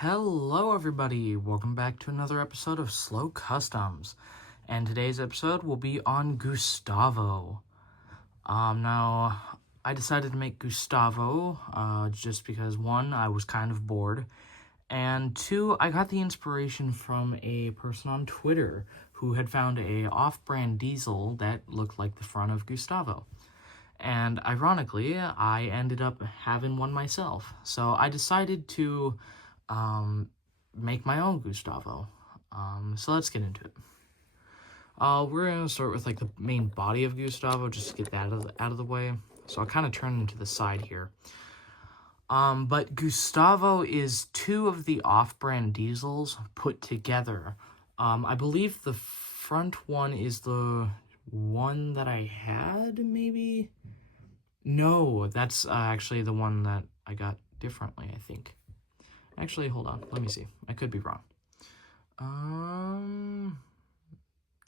Hello everybody, welcome back to another episode of Slow Customs, and today's episode will be on Gustavo. Now, I decided to make Gustavo, just because one, I was kind of bored, and two, I got the inspiration from a person on Twitter who had found a off-brand diesel that looked like the front of Gustavo. And ironically, I ended up having one myself, so I decided to make my own Gustavo. So let's get into it. We're gonna start with like the main body of Gustavo, just to get that out of the way. So I'll kind of turn him to the side here. But Gustavo is two of the off-brand diesels put together. I believe the front one is the one that I had, maybe? No, that's actually the one that I got differently, I think. Actually, hold on. Let me see. I could be wrong.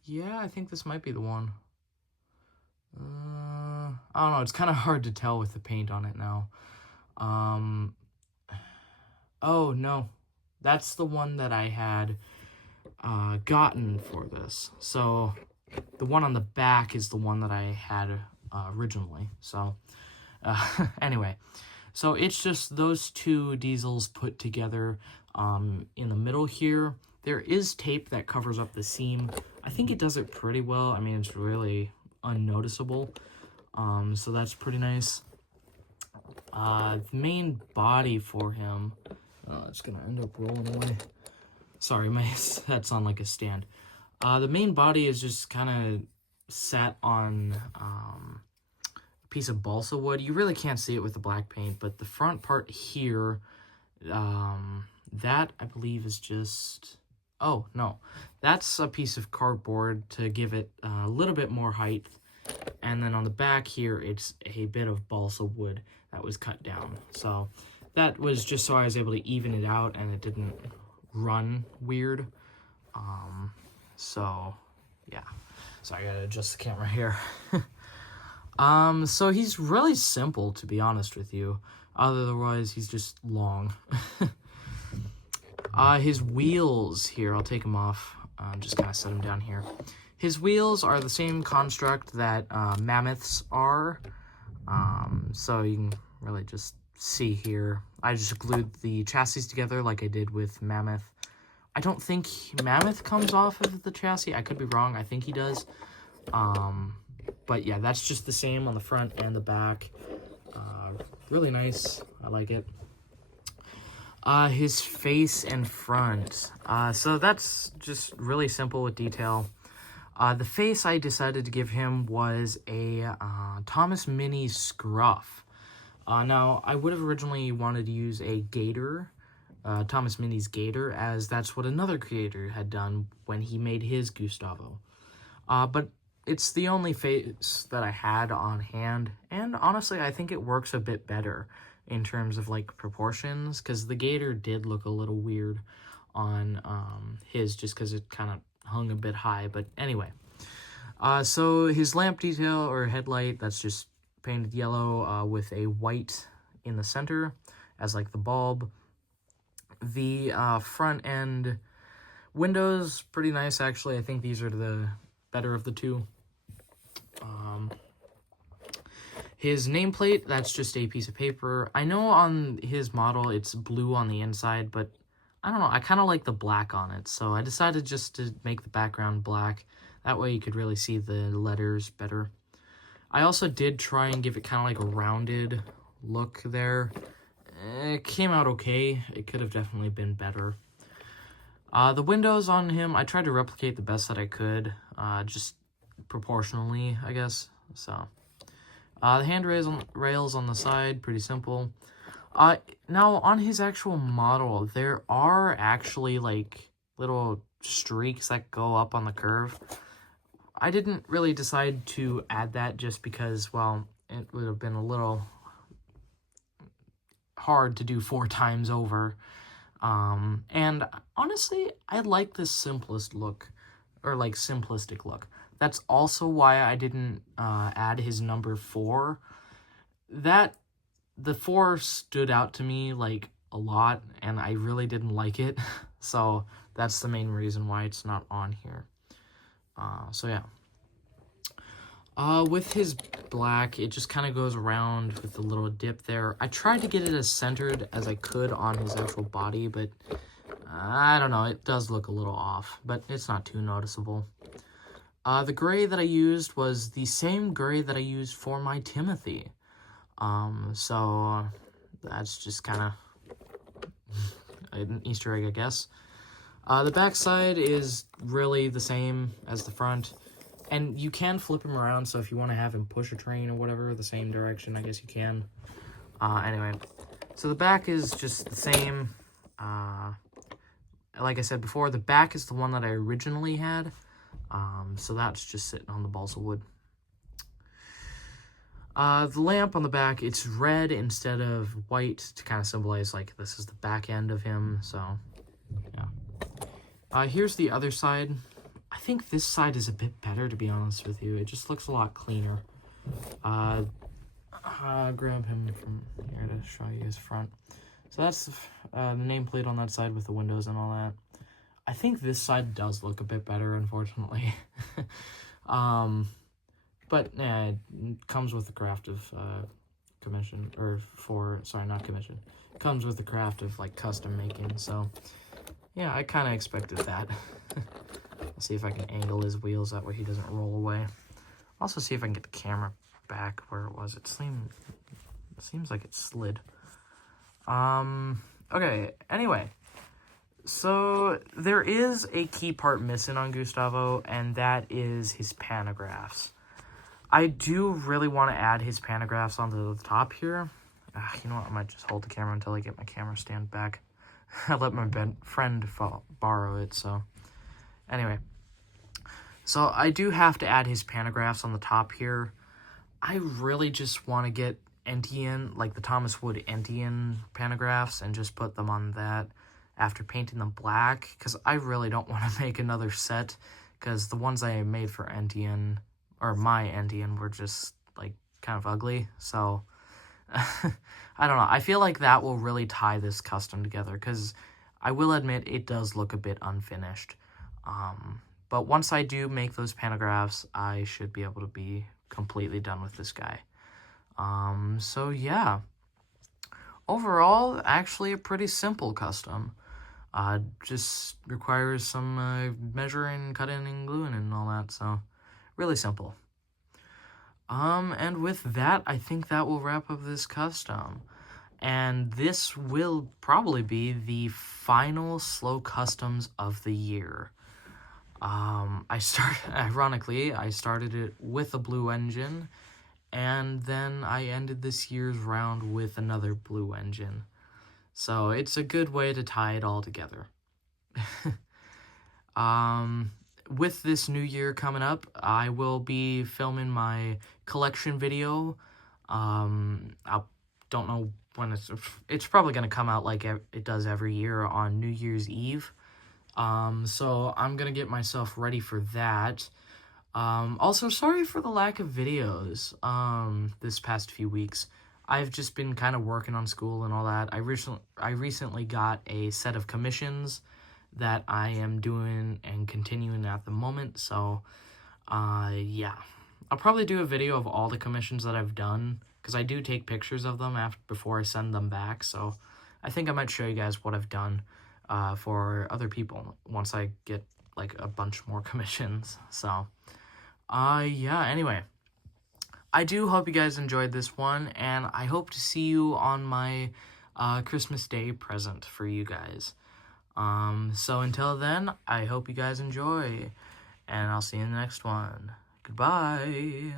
Yeah, I think this might be the one. I don't know. It's kind of hard to tell with the paint on it now. Oh, no. That's the one that I had gotten for this. So, the one on the back is the one that I had originally. So, anyway. So it's just those two diesels put together in the middle here. There is tape that covers up the seam. I think it does it pretty well. I mean, it's really unnoticeable. So that's pretty nice. The main body for him, it's going to end up rolling away. Sorry, that's on like a stand. The main body is just kind of set on piece of balsa wood. You really can't see it with the black paint, but the front part here, that I believe is just, oh no, that's a piece of cardboard to give it a little bit more height, and then on the back here it's a bit of balsa wood that was cut down. So that was just so I was able to even it out and it didn't run weird. So yeah, so I gotta adjust the camera here. So he's really simple, to be honest with you. Otherwise, he's just long. His wheels here, I'll take them off. Just kind of set them down here. His wheels are the same construct that Mammoths are. So you can really just see here. I just glued the chassis together like I did with Mammoth. I don't think Mammoth comes off of the chassis. I could be wrong. I think he does. But yeah, that's just the same on the front and the back. Really nice. I like it. His face and front. So that's just really simple with detail. The face I decided to give him was a Thomas Mini Scruff. Now, I would have originally wanted to use a Gator, Thomas Mini's Gator, as that's what another creator had done when he made his Gustavo. But it's the only face that I had on hand, and honestly, I think it works a bit better in terms of, like, proportions, because the Gator did look a little weird on his, just because it kind of hung a bit high, but anyway. So his lamp detail, or headlight, that's just painted yellow with a white in the center as, like, the bulb. The front end windows, pretty nice, actually. I think these are the better of the two. His nameplate, that's just a piece of paper. I know on his model it's blue on the inside, but I don't know, I kind of like the black on it, so I decided just to make the background black. That way you could really see the letters better. I also did try and give it kind of like a rounded look there. It came out okay. It could have definitely been better. The windows on him, I tried to replicate the best that I could, just proportionally, I guess. So the handrails on the side, pretty simple. Now on his actual model, there are actually like little streaks that go up on the curve. I didn't really decide to add that just because, well, it would have been a little hard to do 4 times over. And honestly, I like this simplest look, or like simplistic look. That's also why I didn't add his number 4. The 4 stood out to me like a lot, and I really didn't like it. So that's the main reason why it's not on here. So yeah. With his black, it just kind of goes around with a little dip there. I tried to get it as centered as I could on his actual body, but I don't know, it does look a little off, but it's not too noticeable. The gray that I used was the same gray that I used for my Timothy. So that's just kind of an Easter egg, I guess. The back side is really the same as the front. And you can flip him around, so if you want to have him push a train or whatever, the same direction, I guess you can. Anyway, so the back is just the same. Like I said before, the back is the one that I originally had. So that's just sitting on the balsa wood. The lamp on the back, it's red instead of white to kind of symbolize, like, this is the back end of him, so, yeah. Here's the other side. I think this side is a bit better, to be honest with you. It just looks a lot cleaner. Grab him from here to show you his front. So that's the nameplate on that side with the windows and all that. I think this side does look a bit better, unfortunately. But yeah, it comes with the craft of commission, or sorry, not commission. It comes with the craft of, like, custom making, so yeah, I kind of expected that. Let's see if I can angle his wheels, that way he doesn't roll away. Also see if I can get the camera back where it was. It seems like it slid. Okay, anyway. So there is a key part missing on Gustavo, and that is his pantographs. I do really want to add his pantographs onto the top here. You know what, I might just hold the camera until I get my camera stand back. I let my friend borrow it, so... Anyway, so I do have to add his pantographs on the top here. I really just want to get Entian, like the Thomas Wood Entian pantographs, and just put them on that after painting them black, because I really don't want to make another set, because the ones I made for Entian, or my Entian, were just, like, kind of ugly, so... I don't know, I feel like that will really tie this custom together, because I will admit it does look a bit unfinished. But once I do make those pantographs, I should be able to be completely done with this guy. So yeah. Overall, actually a pretty simple custom. Just requires some measuring, cutting, and gluing and all that, so really simple. And with that, I think that will wrap up this custom. And this will probably be the final SlowCustoms of the year. Ironically, I started it with a blue engine, and then I ended this year's round with another blue engine. So it's a good way to tie it all together. With this new year coming up, I will be filming my collection video. I don't know when it's probably going to come out like it does every year on New Year's Eve. So I'm going to get myself ready for that. Also, sorry for the lack of videos, this past few weeks. I've just been kind of working on school and all that. I recently got a set of commissions that I am doing and continuing at the moment, so, yeah. I'll probably do a video of all the commissions that I've done, because I do take pictures of them before I send them back, so I think I might show you guys what I've done, for other people once I get, like, a bunch more commissions, so, yeah, anyway. I do hope you guys enjoyed this one, and I hope to see you on my, Christmas Day present for you guys. So until then, I hope you guys enjoy, and I'll see you in the next one. Goodbye.